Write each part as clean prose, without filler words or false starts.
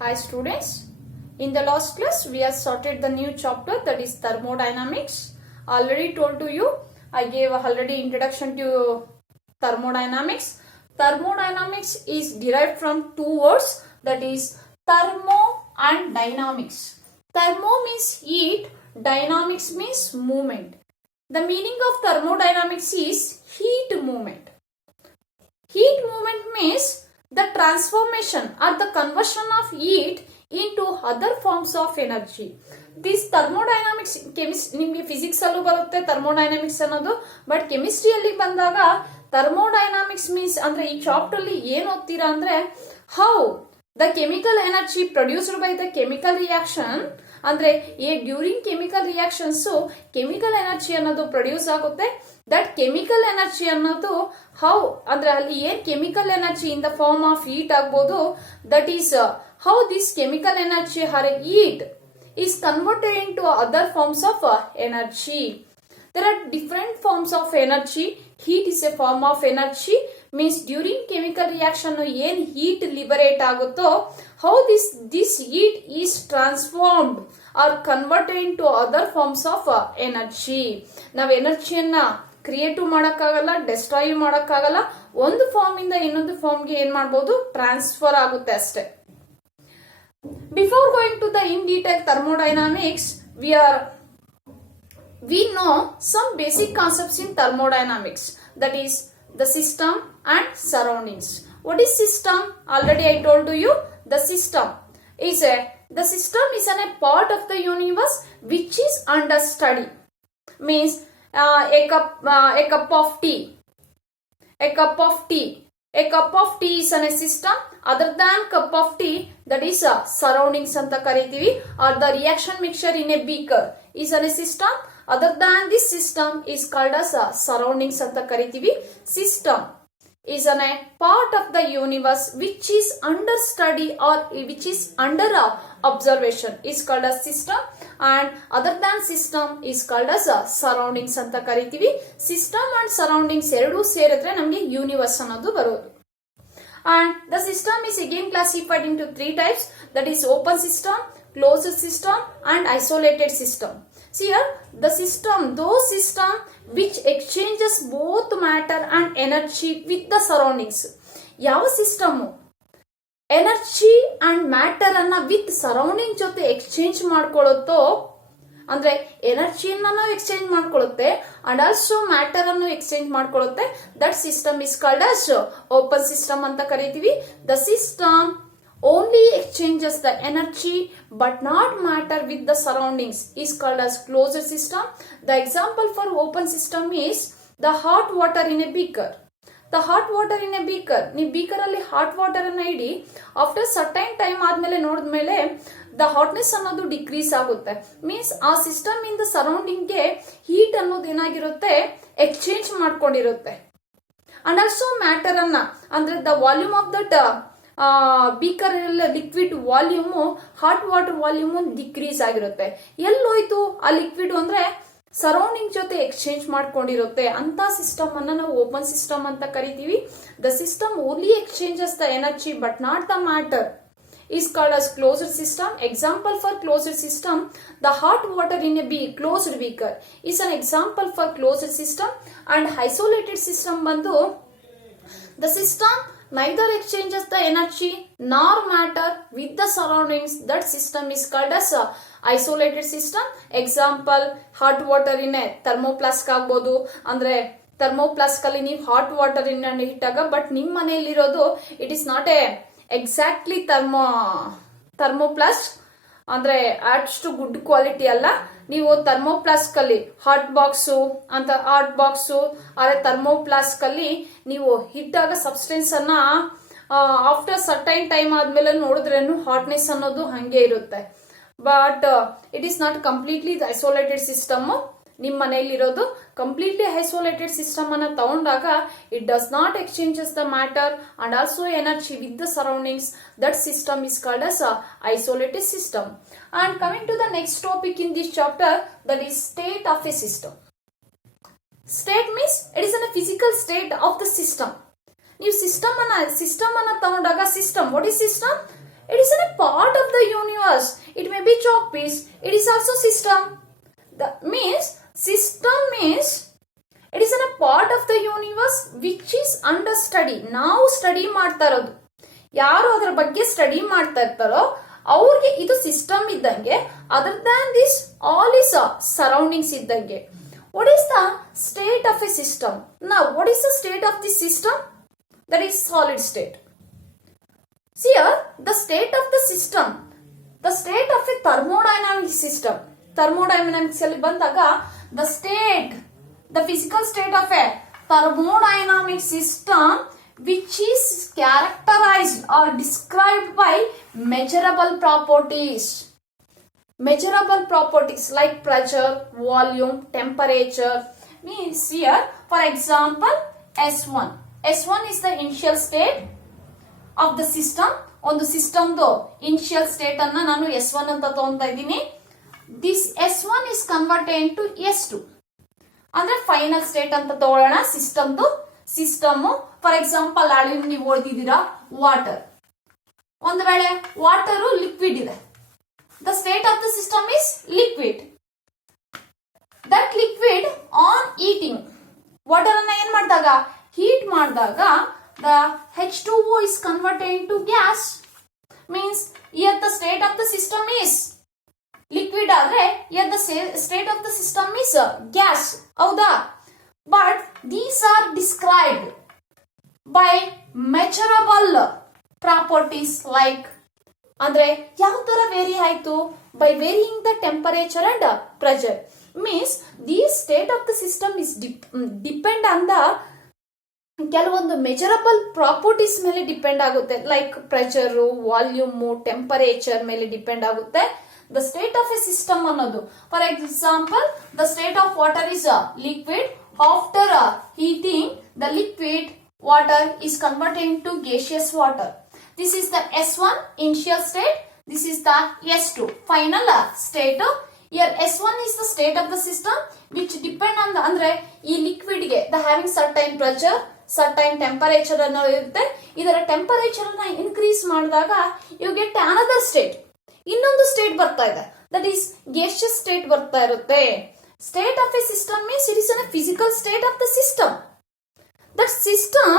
Hi students, in the last class we have started the new chapter, that is thermodynamics. Already told to you, I gave already introduction to thermodynamics. Thermodynamics is derived from two words, that is thermo and dynamics. Thermo means heat, dynamics means movement. The meaning of thermodynamics is heat movement. Heat movement means the transformation or the conversion of heat into other forms of energy. This thermodynamics ನಿಮಗೆ physics ಅಲ್ಲೂ ಬರುತ್ತೆ thermodynamics ಅನ್ನೋದು, but ಕೆಮಿಸ್ಟ್ರಿಯಲ್ಲಿ ಬಂದಾಗ thermodynamics means ಅಂದ್ರೆ ಈ chapter ಅಲ್ಲಿ ಏನ್ ಓದ್ತೀರಾ ಅಂದ್ರೆ how the chemical energy produced by the chemical reaction, ಅಂದ್ರೆ during chemical reactions chemical energy ಅನ್ನೋದು ಪ್ರೊಡ್ಯೂಸ್ ಆಗುತ್ತೆ. ದಟ್ ಕೆಮಿಕಲ್ ಎನರ್ಜಿ ಅನ್ನೋದು ಹೌ ಅಂದ್ರೆ ಅಲ್ಲಿ ಏನ್ chemical energy in the form of heat ಆಗ್ಬೋದು, that is how this chemical energy or heat is converted into other forms of energy. There are different forms of energy. Heat is a form of energy, means during chemical reaction yen heat liberate agutto, how this heat is transformed or converted into other forms of energy. Now energy anna creative ಮಾಡೋಕ್ಕಾಗಲ್ಲ, destroy ಮಾಡೋಕ್ಕಾಗಲ್ಲ, ಒಂದು form ಇಂದ ಇನ್ನೊಂದು ಫಾರ್ಮ್ಗೆ ಏನ್ ಮಾಡಬಹುದು, transfer ಆಗುತ್ತೆ ಅಷ್ಟೇ. Before going to the in detail thermodynamics, we know some basic concepts in thermodynamics, that is the system and surroundings. What is system? Already I told to you, the system is a part of the universe which is under study. Means a cup of tea. A cup of tea is a system. Other than cup of tea, that is surroundings anta karitivi, or the reaction mixture in a beaker is a system. Other than this system is called as surroundings anta karitivi. System is a part of the universe which is under study or which is under observation is called as system, and other than system is called as surroundings anta karitivi. System and surroundings eradu ಸೇರಿದ್ರೆ ನಮಗೆ universe ಅನ್ನೋದು ಬರೋದು. And the system is again classified into three types, that is open system, closed system and isolated system. See here, the system, those system which exchanges both matter and energy with the surroundings. ಯಾವ system energy and matter ಅನ್ನ with surrounding ಜೊತೆ exchange ಮಾಡ್ಕೊಳ್ಳುತ್ತೋ, ಅಂದ್ರೆ ಎನರ್ಜಿಯನ್ನು exchange ಮಾಡ್ಕೊಳ್ಳುತ್ತೆ and also matter ಅನ್ನು exchange ಮಾಡ್ಕೊಳ್ಳುತ್ತೆ, that system is called as open system ಅಂತ ಕರಿತೀವಿ. The system only exchanges the energy but not matter with the surroundings is called as closed system. The example for open system is the hot water in a beaker. The hot water in a beaker, ನೀವು beaker ಅಲ್ಲಿ hot water ಅನ್ನ ಇಡಿ, after certain time ಆದ್ಮೇಲೆ ನೋಡಿದ್ಮೇಲೆ the hotness ಅನ್ನೋದು decrease ಆಗುತ್ತೆ. Means ಆ system ಇಂದ surrounding ಗೆ ಹೀಟ್ ಅನ್ನೋದು ಏನಾಗಿರುತ್ತೆ, ಎಕ್ಸ್ಚೇಂಜ್ ಮಾಡ್ಕೊಂಡಿರುತ್ತೆ. ಅಂಡ್ ಆಲ್ಸೋ ಮ್ಯಾಟರ್ ಅನ್ನ ಅಂದ್ರೆ the volume of that beaker liquid volume, hot water volume decrease ಆಗಿರುತ್ತೆ. ಎಲ್ಲೋಯ್ತು ಆ ಲಿಕ್ವಿಡ್ ಅಂದ್ರೆ ಸರೌಂಡಿಂಗ್ ಜೊತೆ ಎಕ್ಸ್ಚೇಂಜ್ ಮಾಡ್ಕೊಂಡಿರುತ್ತೆ. ಅಂತ ಸಿಸ್ಟಮ್ ಅನ್ನ ನಾವು ಓಪನ್ ಸಿಸ್ಟಮ್ ಅಂತ ಕರಿತೀವಿ. The system only exchanges the energy but not the matter is called as closed system. Example for closed system, the hot water in a closed beaker is an example for closed system. And isolated system bandu, the system neither exchanges the energy nor matter with the surroundings, that system is called as isolated system. Example, hot water in a thermoflask ಆಗಬಹುದು, ಅಂದ್ರೆ thermoflask ಅಲ್ಲಿ ನೀವು hot water ಇನ್ನ ಇಟ್ಟಾಗ but ನಿಮ್ಮ ಮನೆಯಲ್ಲಿ ಇರೋದು it is not a exactly thermoplast, ಅಂದ್ರೆ ಅಷ್ಟು ಗುಡ್ ಕ್ವಾಲಿಟಿ ಅಲ್ಲ. ನೀವು ಥರ್ಮೋಪ್ಲಾಸ್ಕ್ ಅಲ್ಲಿ ಹಾಟ್ ಬಾಕ್ಸು ಅದೇ ಥರ್ಮೋಪ್ಲಾಸ್ಕ್ ಅಲ್ಲಿ ನೀವು ಇಟ್ಟಾಗ ಸಬ್ಸ್ಟೆನ್ಸ್ ಅನ್ನ ಆಫ್ಟರ್ ಸರ್ಟೈನ್ ಟೈಮ್ ಆದ್ಮೇಲೆ ನೋಡಿದ್ರೇನು ಹಾಟ್ನೆಸ್ ಅನ್ನೋದು ಹಂಗೆ ಇರುತ್ತೆ. But it is not completely isolated system. ನಿಮ್ಮ ಮನೆಯಲ್ಲಿ ಇರೋದು ಕಂಪ್ಲೀಟ್ಲಿ ಐಸೋಲೇಟೆಡ್ ಸಿಸ್ಟಮ್ ಅನ್ನ ತಗೊಂಡಾಗ it does not exchanges the matter and also energy with the surroundings, that system is called as isolated system. And coming to the next topic in this chapter, that is state of a system. State means it is a physical state of the system. ನೀವು system ಅನ್ನ ತಗೊಂಡಾಗ system, what is system? It is a part universe. It may be chalk piece. It is also system. The means system means it is a part of the universe which is under study. ನಾವು study ಮಾಡ್ತಾ ಇರೋದು, ಯಾರು ಅದರ ಬಗ್ಗೆ study ಮಾಡ್ತಾ ಇರ್ತಾರೋ ಅವ್ರಿಗೆ ಇದು ಸಿಸ್ಟಮ್ ಇದ್ದಂಗೆ. Other than this all is surroundings ಇದ್ದಂಗೆ. What is the state of a system? Now, what is the state of the system? That is solid state. See here, the state of the system, the state of a thermodynamic system. Thermodynamics ಅಲ್ಲಿ ಬಂದಾಗ the state, the physical state of a thermodynamic system which is characterized or described by measurable properties. Measurable properties like pressure, volume, temperature. Means here, for example, S1. S1 is the initial state of the system. ಒಂದು ಸಿಸ್ಟಮ್ದು initial state ಅನ್ನ ನಾನು S1 ಅಂತ ತಗೊಂತಾ ಇದ್ದೀನಿ. This S1 is converted into S2. ಅಂದ್ರೆ final state ಅಂತ ತಗೊಳ್ಳೋಣ ಸಿಸ್ಟಮ್ದು. System for example ಅಲ್ಲಿ ನೀವು ಓದಿದ್ದೀರಾ ವಾಟರ್. ಒಂದು ವೇಳೆ ವಾಟರ್ ಲಿಕ್ವಿಡ್ ಇದೆ. The state of the system is liquid. That liquid on heating, water ಅನ್ನ ಏನ್ ಮಾಡಿದಾಗ ಹೀಟ್ ಮಾಡಿದಾಗ the H2O is converted into gas. Means here the state of the system is liquid ಆದ್ರೆ here the state of the system is gas. ಹೌದಾ? But these are described by measurable properties like ಅಂದ್ರೆ ಯಾವ ತರ vary ಆಯ್ತು by varying the temperature and pressure. Means the state of the system is depend on the ಕೆಲವೊಂದು measurable properties ಮೇಲೆ depend ಆಗುತ್ತೆ. Like pressure, volume, temperature ಮೇಲೆ depend ಆಗುತ್ತೆ the state of a system ಅನ್ನೋದು. For example the state of water is liquid. After heating the liquid water is converted into gaseous water. This is the S1 initial state. This is the S2 final state. Here S1 is the state of the system which depend on the andre ee liquid ge the having certain pressure, certain temperature anno irutte. idara temperature na increase ಮಾಡಿದಾಗ you get another state. ಇನ್ನೊಂದು state ಬರ್ತಾ ಇದೆ, that is gaseous state ಬರ್ತಾ ಇರುತ್ತೆ. State of a system means it is a physical state of the system. That system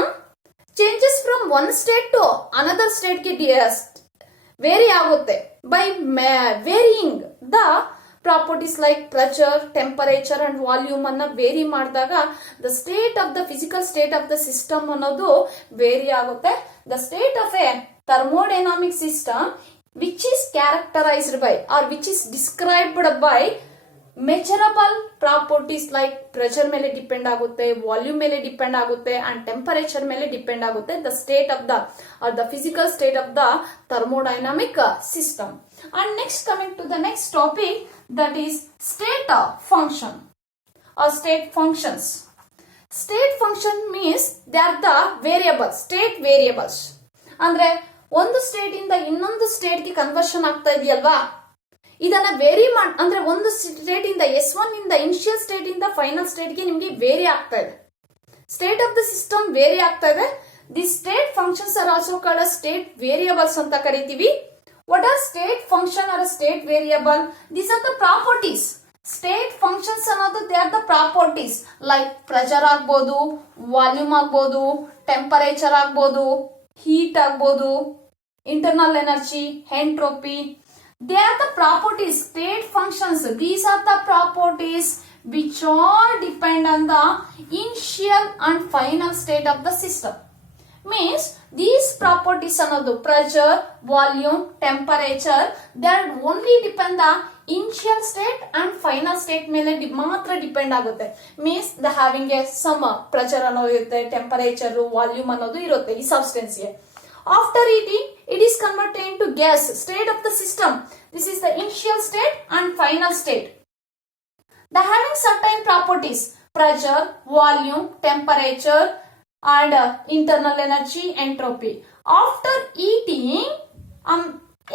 changes from one state to another state ಗೆ vary ಆಗುತ್ತೆ by varying the properties like pressure, temperature and volume ಅನ್ನ vary ಮಾಡಿದಾಗ the state of the physical state of the system ಅನ್ನೋದು very ಆಗುತ್ತೆ. The state of a thermodynamic system which is characterized by or which is described by measurable properties like pressure ಮೇಲೆ depend ಆಗುತ್ತೆ, volume ಮೇಲೆ depend ಆಗುತ್ತೆ and temperature ಮೇಲೆ depend ಆಗುತ್ತೆ. The state of the or the physical state of the thermodynamic system. And next coming to the next topic, that is state function or state functions. State function means they are the variables, state variables. ಅಂದ್ರೆ ಒಂದು state ಇಂದ ಇನ್ನೊಂದು state ಗೆ conversion ಆಗ್ತಾ ಇದೆಯಲ್ವಾ, ಇದನ್ನ very ಅಂದ್ರೆ ಒಂದು ಸ್ಟೇಟ್ ಇಂದ S1 ಇಂದ ಇನಿಷಿಯಲ್ ಸ್ಟೇಟ್ ಇಂದ ಫೈನಲ್ ಸ್ಟೇಟ್ ಗೆ ನಿಮಗೆ ವೇರಿ ಆಗ್ತಾ ಇದೆ. State of the system vary ಆಗ್ತಾ ಇದೆ. The state functions are also called state variables ಅಂತ ಕರಿತೀವಿ. What are state function or state variable? These are the properties. State functions ಅನ್ನೋದು they are the properties like pressure ಆಗ್ಬೋದು, volume ಆಗ್ಬೋದು, temperature ಆಗ್ಬೋದು, heat ಆಗ್ಬೋದು, internal energy, entropy. They are the properties, state functions. These are the properties which all depend on the initial and final state of the system. Means these properties ಅನ್ನೋದು pressure, volume, temperature, that only depend the initial state and final state ಮೇಲೆ ಮಾತ್ರ depend ಆಗುತ್ತೆ. Means the having a some pressure ಅನ್ನೋದು ಇರುತ್ತೆ, temperature, volume ಅನ್ನೋದು ಇರುತ್ತೆ ಈ substance ಗೆ. After heating, it is converted into gas, state of the system. This is the initial state and final state. The having certain properties, pressure, volume, temperature and internal energy, entropy. After heating,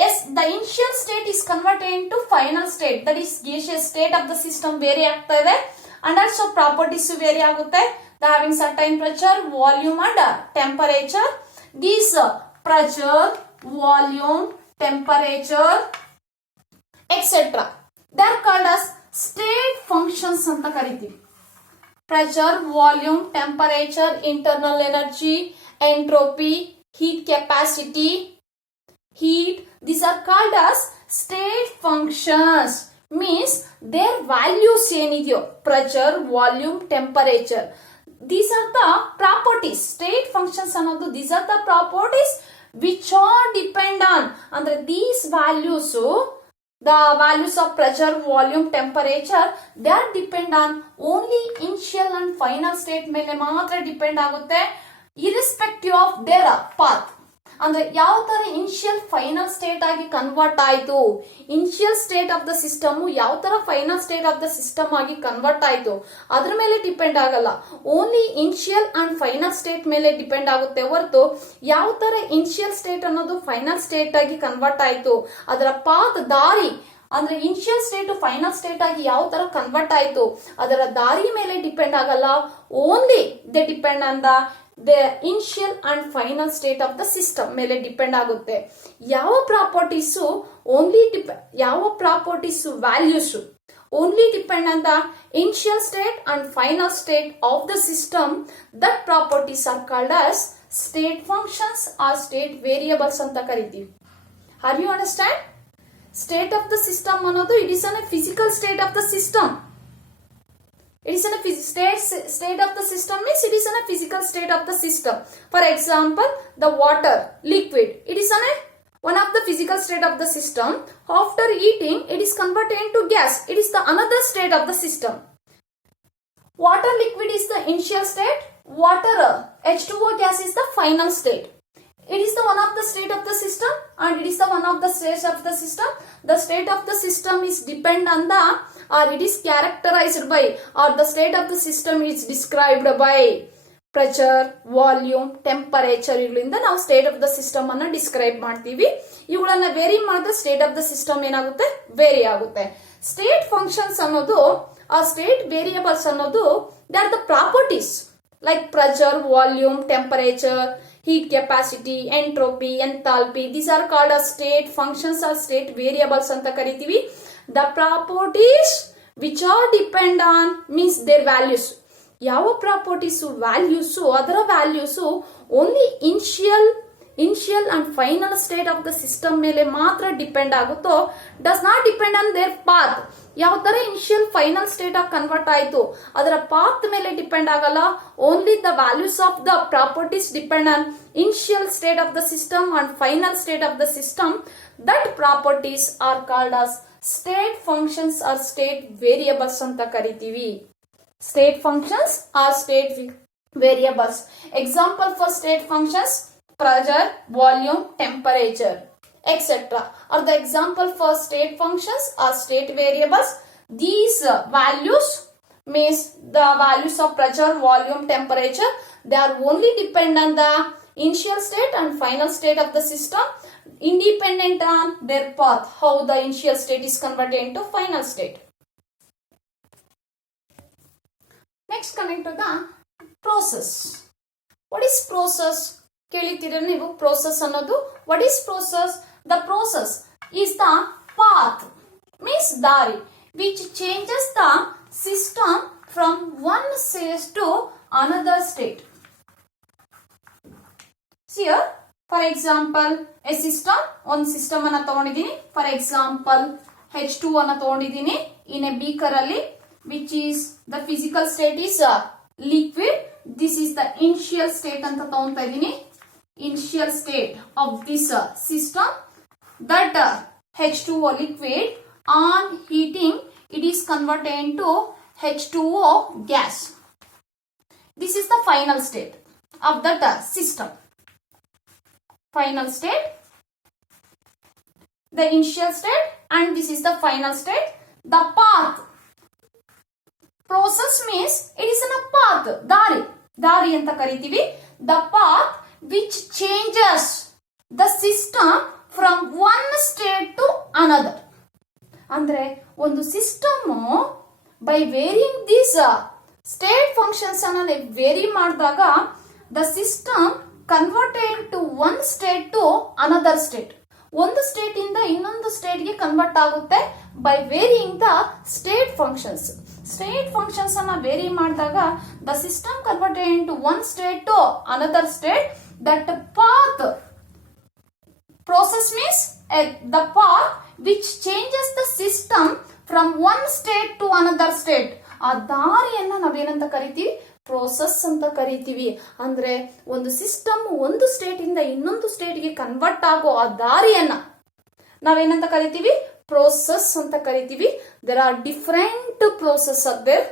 yes, the initial state is converted into final state, that is gaseous state of the system vary ಆಗ್ತಾ ಇದೆ and also properties vary ಆಗುತ್ತೆ. The having certain pressure, volume and temperature. These pressure, volume, temperature etcetera. They are called as state functions ಅಂತ ಕರಿತೀವಿ. Pressure, volume, temperature, internal energy, entropy, heat capacity, heat, these are called as state functions. Means their values ಏನಿದೆಯೋ pressure, volume, temperature, these are the properties. State functions ಅನ್ನೋದು these are the properties which are depend on, ಅಂದ್ರೆ these values, the values of pressure, volume, temperature, they are depend on only initial and final state ಮೇಲೆ ಮಾತ್ರ depend ಆಗುತ್ತೆ, irrespective of their path. ಅಂದ್ರೆ ಯಾವ ತರ initial final state ಆಗಿ convert ಆಯ್ತು, initial state of the system ಯಾವ ತರ final state of the system ಆಗಿ ಕನ್ವರ್ಟ್ ಆಯ್ತು ಅದ್ರ ಮೇಲೆ ಡಿಪೆಂಡ್ ಆಗಲ್ಲ. Only initial and final state ಮೇಲೆ ಡಿಪೆಂಡ್ ಆಗುತ್ತೆ ಹೊರತು ಯಾವ ತರ ಇನಿಷಿಯಲ್ ಸ್ಟೇಟ್ ಅನ್ನೋದು ಫೈನಲ್ ಸ್ಟೇಟ್ ಆಗಿ ಕನ್ವರ್ಟ್ ಆಯ್ತು ಅದರ ಪಾತ್ ದಾರಿ, ಅಂದ್ರೆ ಇನಿಷಿಯಲ್ ಸ್ಟೇಟ್ ಫೈನಲ್ ಸ್ಟೇಟ್ ಆಗಿ ಯಾವ ತರ ಕನ್ವರ್ಟ್ ಆಯ್ತು ಅದರ ದಾರಿ ಮೇಲೆ ಡಿಪೆಂಡ್ ಆಗಲ್ಲ. Only they depend on the initial and final state of the system ಮೇಲೆ ಡಿಪೆಂಡ್ ಆಗುತ್ತೆ. ಯಾವ ಪ್ರಾಪರ್ಟೀಸು ಯಾವ properties values only depend on the initial state and final state of the system, that properties are called as state functions or state variables ಅಂತ ಕರಿತೀವಿ. Have you understand? State of the system ಅನ್ನೋದು it is a physical state of the system. It is a state of the system means it is a physical state of the system. For example, the water, liquid, it is one of the physical state of the system. After heating, it is converted into gas. It is the another state of the system. Water liquid is the initial state. Water H2O gas is the final state. It is the one of the state of the system and it is the one of the states of the system. The state of the system is depend on the, or it is characterized by, or the state of the system is described by pressure, volume, temperature ಇವುಗಳಿಂದ ನಾವು state of the system ಅನ್ನ describe ಮಾಡ್ತೀವಿ. ಇವುಗಳನ್ನ very ಮಾಡಿದ್ರೆ state of the system ಏನಾಗುತ್ತೆ, very ಆಗುತ್ತೆ. State functions ಅನ್ನೋದು, ಆ ಸ್ಟೇಟ್ ವೇರಿಯಬಲ್ಸ್ ಅನ್ನೋದು they are the properties like pressure, volume, temperature, heat capacity, entropy, enthalpy, these are called as state functions or state variables ಅಂತ ಕರಿತೀವಿ. The properties which are depend on means their values. ಯಾವ properties values ಅದರ values only initial and final state of the system ಮೇಲೆ ಮಾತ್ರ depend ಆಗುತ್ತೋ, does not depend on their path. ಯಾವ ತರ initial final state ಆಗಿ ಕನ್ವರ್ಟ್ ಆಯ್ತು ಅದರ ಪಾತ್ ಮೇಲೆ ಡಿಪೆಂಡ್ ಆಗಲ್ಲ. Only the values of the properties depend on initial state of the system and final state of the system. That properties are called as state functions or state variables ಅಂತ ಕರಿತೀವಿ. State functions are state variables. Example for state functions: pressure, volume, temperature, etc. Or the example for state functions or state variables. These values means the values of pressure, volume, temperature. They are only depend on the initial state and final state of the system, independent on their path. How the initial state is converted into final state. Next, coming to the process. What is process? ಕೇಳಿತೀರ ನೀವು process ಅನ್ನೋದು. What is process? The process is the path, means ದಾರಿ, which changes the system from one state to another state. Here, for example, a system, one system ಅನ್ನ ತಗೊಂಡಿದ್ದೀನಿ. For example, H2 ಅನ್ನ ತಗೊಂಡಿದ್ದೀನಿ in a beaker ಅಲ್ಲಿ, which is the physical state is liquid. This is the initial state ಅಂತ ತಗೊಂತಾ ಇದೀನಿ. Initial state of this system, that H2O liquid on heating it is converted into H2O gas. This is the final state of that system. Final state, the initial state, and this is the final state. The path. Process means it is in a path, ದಾರಿ ಅಂತ ಕರಿತೀವಿ. The path which changes the system from one state to another. ಅಂದ್ರೆ ಒಂದು system by varying these state functions ಅನ್ನ vary ಮಾಡಿದಾಗ the system converted to one state to another state. ಒಂದು state ಇಂದ ಇನ್ನೊಂದು ಸ್ಟೇಟ್ಗೆ ಕನ್ವರ್ಟ್ ಆಗುತ್ತೆ by varying the state functions. State functions ಅನ್ನ ವೇರಿ ಮಾಡಿದಾಗ the system converted into one state to another state. That path process means the path which changes the system from one state to another state. ಆ ದಾರಿಯನ್ನ ನಾವೇನಂತ ಕರಿತೀವಿ? Process ಅಂತ ಕರಿತೀವಿ. ಅಂದ್ರೆ ಒಂದು system ಒಂದು ಸ್ಟೇಟ್ ಇಂದ ಇನ್ನೊಂದು ಸ್ಟೇಟ್ ಗೆ ಕನ್ವರ್ಟ್ ಆಗೋ ಆ ದಾರಿಯನ್ನ ನಾವೇನಂತ ಕರಿತೀವಿ? ಪ್ರೋಸೆಸ್ ಅಂತ ಕರಿತೀವಿ. There are different process are there.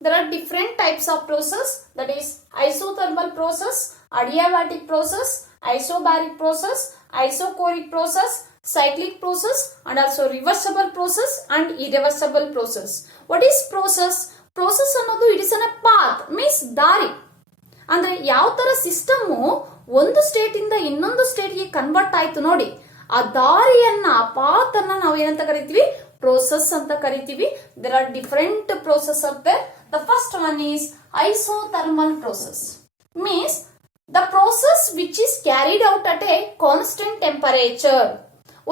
There are different types of process, that is isothermal process, adiabatic process, isobaric process, isochoric process, cyclic process, and also reversible process and irreversible process. What is process? Process ಅನ್ನೋದು it is a path, means ದಾರಿ. ಅಂದ್ರೆ ಯಾವ ತರ system ಒಂದು state ಇಂದ ಇನ್ನೊಂದು state ಗೆ convert ಆಯ್ತು ನೋಡಿ, ಆ ದಾರಿಯನ್ನ ಆ ಪಾತ್ ಅನ್ನ ನಾವು ಏನಂತ ಕರಿತೀವಿ? ಪ್ರೋಸೆಸ್ ಅಂತ ಕರಿತೀವಿ. There are different process are there. The first one is isothermal process. Means the process which is carried out at a constant temperature.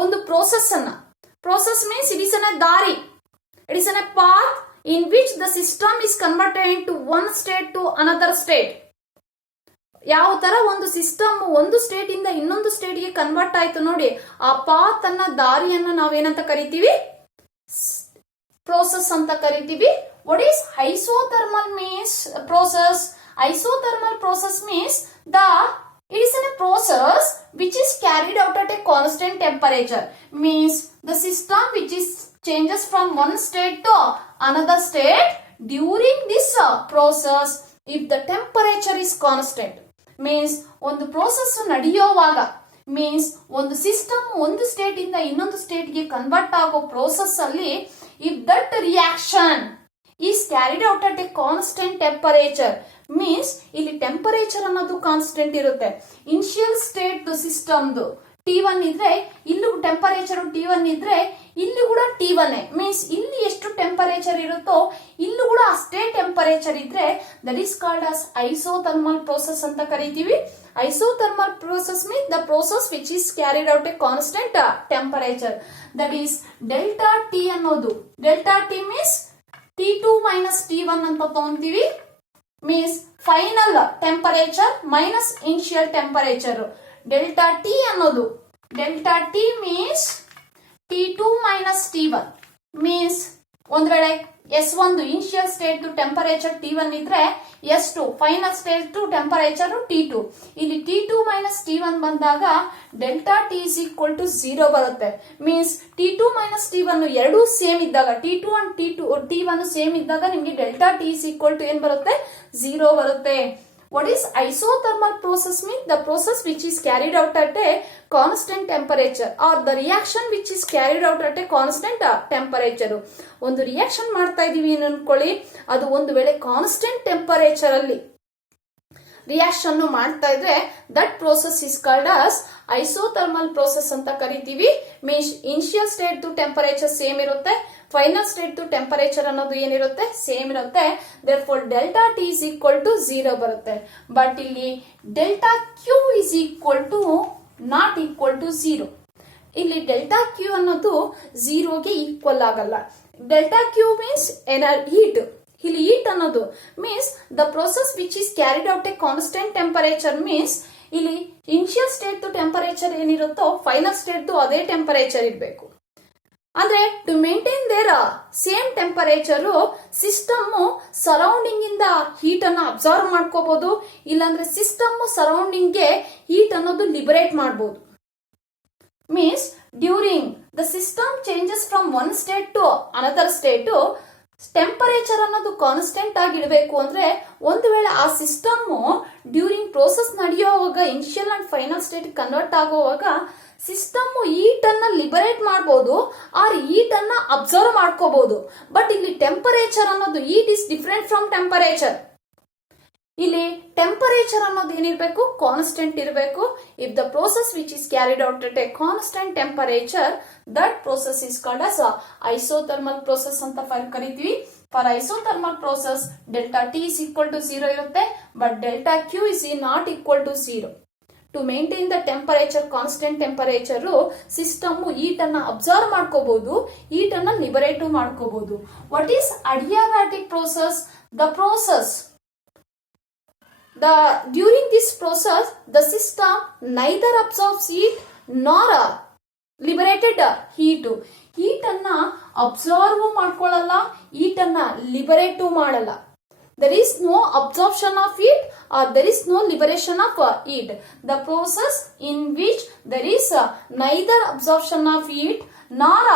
ಒಂದು ಪ್ರೋಸೆಸ್ ಅನ್ನ, process means it is a ದಾರಿ, it is a path in which the system is converted into one state to another state. ಯಾವ ತರ ಒಂದು system ಒಂದು state ಇಂದ ಇನ್ನೊಂದು state ಗೆ ಕನ್ವರ್ಟ್ ಆಯ್ತು ನೋಡಿ, ಆ ಪಾತ್ ಅನ್ನ ದಾರಿಯನ್ನ ನಾವೇನಂತ ಕರಿತೀವಿ? ಪ್ರೋಸೆಸ್ ಅಂತ ಕರಿತೀವಿ. What is isothermal means process? Isothermal process means it is a process which is carried out at a constant temperature. Means the system which is changes from one state to another state. During this process, if the temperature is constant, means ಒಂದು process ನಡೆಯುವಾಗ, means ಒಂದು system ಒಂದು state ಇಂದ ಇನ್ನೊಂದು state ಗೆ convert ಆಗೋ process ಅಲ್ಲಿ if that reaction is carried out at a constant temperature, means ಇಲ್ಲಿ ಟೆಂಪರೇಚರ್ ಅನ್ನೋದು ಕಾನ್ಸ್ಟೆಂಟ್ ಇರುತ್ತೆ. ಇನಿಷಿಯಲ್ ಸ್ಟೇಟ್ ಸಿಸ್ಟಮ್ದು T1 ಇದ್ರೆ ಇಲ್ಲೂ ಟೆಂಪರೇಚರ್ T1 ಇದ್ರೆ ಇಲ್ಲಿ ಕೂಡ T1 ಮೀನ್ಸ್ ಇಲ್ಲಿ ಎಷ್ಟು ಟೆಂಪರೇಚರ್ ಇರುತ್ತೋ ಇಲ್ಲೂ ಕೂಡ ಅಷ್ಟೇ ಟೆಂಪರೇಚರ್ ಇದ್ರೆ that is called as isothermal process ಅಂತ ಕರಿತೀವಿ. Isothermal process means the process which is carried out a constant temperature. That is delta T ಅನ್ನೋದು, delta T means T2 minus T1 ಅಂತ ತಗೊಂತೀವಿ. Means final temperature minus initial temperature. Delta T ಅನ್ನೋದು, delta T means T2 minus T1 means ಒಂದ್ ವೇಳೆ S1 initial state temperature T1 ಇದ್ರೆ S2 final state temperature T2. ಇಲ್ಲಿ T2 minus T1 ಬಂದಾಗ delta T is equal to 0 ಬರುತ್ತೆ. Means T2 minus T1 ಎರಡೂ same ಇದ್ದಾಗ, T2 and T1 same ಇದ್ದಾಗ ನಿಮ್ಗೆ delta T is equal to ಏನ್ ಬರುತ್ತೆ? 0 ಬರುತ್ತೆ. What is isothermal process means? The process which is carried out at a constant temperature or the reaction which is carried out at a constant temperature. ಒಂದು reaction ಮಾಡ್ತಾ ಇದೀವಿ ಅನ್ಕೊಳ್ಳಿ, ಅದು ಒಂದು ವೇಳೆ ಕಾನ್ಸ್ಟೆಂಟ್ ಟೆಂಪರೇಚರ್ ಅಲ್ಲಿ ರಿಯಾಕ್ಷನ್ ಮಾಡ್ತಾ ಇದ್ರೆ that process is called as isothermal process ಅಂತ ಕರಿತೀವಿ. Means initial state temperature same ಇರುತ್ತೆ, ಫೈನಲ್ ಸ್ಟೇಟ್ ಟೆಂಪರೇಚರ್ ಅನ್ನೋದು ಏನಿರುತ್ತೆ? ಸೇಮ್ ಇರುತ್ತೆ. Therefore delta T is equal to 0 ಬರುತ್ತೆ. ಬಟ್ ಇಲ್ಲಿ delta Q is equal to not equal to 0. ಇಲ್ಲಿ delta Q ಅನ್ನೋದು 0ಗೆ ಈಕ್ವಲ್ ಆಗಲ್ಲ. Delta Q means heat. ಇಲ್ಲಿ ಹೀಟ್ ಅನ್ನೋದು means the process which is carried out a constant temperature. Means ಇಲ್ಲಿ initial state temperature ಏನಿರುತ್ತೋ final state ಅದೇ temperature ಇರಬೇಕು. ಅಂದ್ರೆ to maintain their same temperature system surrounding ಇಂದ ಹೀಟ್ ಅನ್ನ ಅಬ್ಸರ್ವ್ ಮಾಡ್ಕೋಬಹುದು, ಇಲ್ಲಾಂದ್ರೆ ಸಿಸ್ಟಮ್ ಸರೌಂಡಿಂಗ್ ಗೆ ಹೀಟ್ ಅನ್ನೋದು ಲಿಬರೇಟ್ ಮಾಡಬಹುದು. Means during the system changes from one state to another state, temperature ಅನ್ನೋದು ಕಾನ್ಸ್ಟೆಂಟ್ ಆಗಿಡಬೇಕು. ಅಂದ್ರೆ ಒಂದು ವೇಳೆ ಆ ಸಿಸ್ಟಮ್ ಡ್ಯೂರಿಂಗ್ ಪ್ರೋಸೆಸ್ ನಡೆಯುವಾಗ initial and final state convert ಆಗುವಾಗ ಸಿಸ್ಟಮ್ ಹೀಟ್ ಅನ್ನ ಲಿಬರೇಟ್ ಮಾಡಬಹುದು, ಆ ಹೀಟ್ ಅನ್ನ ಅಬ್ಸರ್ವ್ ಮಾಡ್ಕೋಬಹುದು. ಬಟ್ ಇಲ್ಲಿ ಟೆಂಪರೇಚರ್ ಅನ್ನೋದು heat is different from temperature. ಇಲ್ಲಿ ಟೆಂಪರೇಚರ್ ಅನ್ನೋದು ಏನಿರಬೇಕು? ಕಾನ್ಸ್ಟೆಂಟ್ ಇರಬೇಕು. If the process which is carried out at a constant temperature, that process is called as isothermal process ಅಂತ ಕರಿತೀವಿ. For isothermal process delta T is equal to 0 ಇರುತ್ತೆ, but delta Q is not equal to 0. To maintain the temperature, constant temperature, system heat ಅನ್ನ absorb ಮಾಡ್ಕೋಬಹುದು, heat ಅನ್ನ liberate ಮಾಡ್ಕೋಬಹುದು. What is ಅಡಿಯಾಬ್ಯಾಟಿಕ್ process? The process during this process the system neither absorbs heat nor liberated heat. Heat ಅನ್ನ observe ಮಾಡ್ಕೊಳ್ಳಲ್ಲ, heat ಅನ್ನ liberate ಮಾಡಲ್ಲ. There is no absorption of heat or there is no liberation of heat. The process in which there is neither absorption of heat nor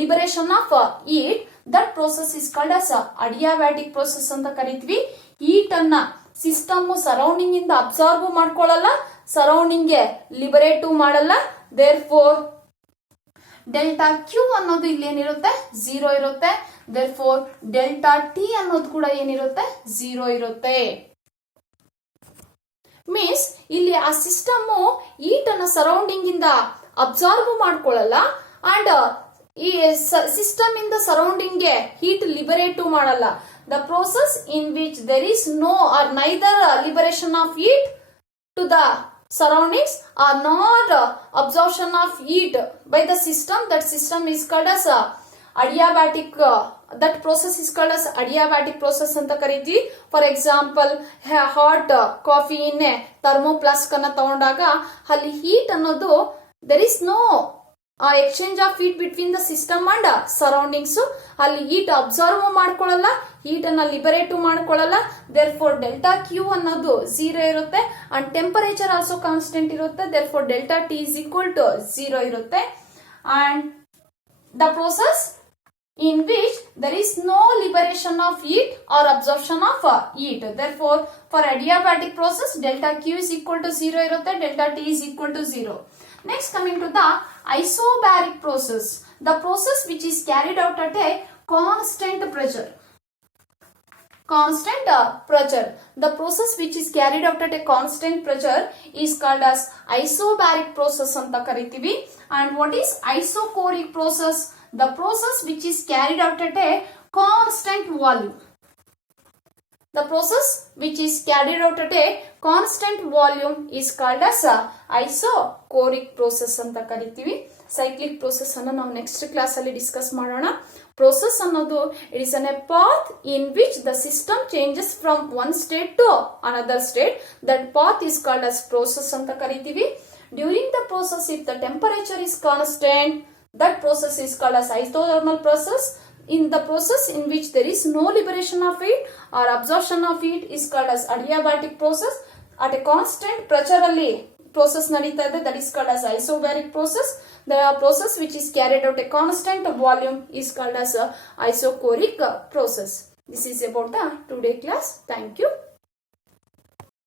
liberation of heat, that process is called as adiabatic process ಅಂತ ಕರಿತೀವಿ. Heat ಅನ್ನ system surrounding ಇಂದ observe ಮಾಡ್ಕೊಳ್ಳಲ್ಲ, surrounding ಗೆ liberate ಮಾಡಲ್ಲ. There four delta Q ಅನ್ನೋದು ಇಲ್ಲಿ ಏನಿರುತ್ತೆ? 0 ಇರುತ್ತೆ. ದೇರ್ ಫೋರ್ ಡೆಲ್ಟಾ ಟಿ ಅನ್ನೋದು ಕೂಡ ಏನಿರುತ್ತೆ? 0 ಇರುತ್ತೆ. ಮೀನ್ಸ್ ಇಲ್ಲಿ ಆ ಸಿಸ್ಟಮ್ ಹೀಟ್ ಅನ್ನ ಸರೌಂಡಿಂಗ್ ಇಂದ ಅಬ್ಸರ್ವ್ ಮಾಡ್ಕೊಳ್ಳಲ್ಲ ಅಂಡ್ ಈ ಸಿಸ್ಟಮ್ ಇಂದ ಸರೌಂಡಿಂಗ್ ಗೆ ಹೀಟ್ ಲಿಬರೇಟ್ ಮಾಡಲ್ಲ. The process in which there is no or neither liberation of heat to the surroundings or not absorption of heat by the system, that system is called as adiabatic. That process is called as adiabatic process ಅಂತ ಕರೀತೀವಿ. For example, hot coffee ಇನ್ನೇ ಥರ್ಮೋಪ್ಲಾಸ್ಕ್ ಅನ್ನ ತಗೊಂಡಾಗ ಅಲ್ಲಿ heat ಅನ್ನೋದು there is no exchange of heat between the system and surroundings. ಅಲ್ಲಿ heat absorb ಮಾಡ್ಕೊಳ್ಳಲ್ಲ, heat ಅನ್ನ ಲಿಬರೇಟ್ ಮಾಡ್ಕೊಳ್ಳಲ್ಲ. ದೇರ್ ಫೋರ್ ಡೆಲ್ಟಾ ಕ್ಯೂ ಅನ್ನೋದು 0 ಇರುತ್ತೆ ಅಂಡ್ ಟೆಂಪರೇಚರ್ ಆಲ್ಸೋ ಕಾನ್ಸ್ಟೆಂಟ್ ಇರುತ್ತೆ. Therefore delta T is equal to 0 ಇರುತ್ತೆ. And the process in which there is no liberation of heat or absorption of heat. Therefore, for adiabatic process, delta Q is equal to 0 irutte, delta T is equal to 0. Next, coming to the isobaric process, the process which is carried out at a constant pressure. Constant pressure. The process which is carried out at a constant pressure is called as isobaric process anta karitivi. And what is isochoric process? The process which is carried out at a constant volume. The process which is carried out at a constant volume is called as isochoric process anta karitivi. Cyclic process anna ನಾವು next class ಅಲ್ಲಿ discuss ಮಾಡೋಣ. Process ಅನ್ನೋದು it is a path in which the system changes from one state to another state. That path is called as process anta karitivi. During the process, if the temperature is constant, that process is called as isothermal process. In the process in which there is no liberation of heat or absorption of heat is called as adiabatic process. At a constant pressure alli process nadita ide, that is called as isobaric process. The process which is carried out a constant volume is called as isochoric process. This is about the today class. Thank you.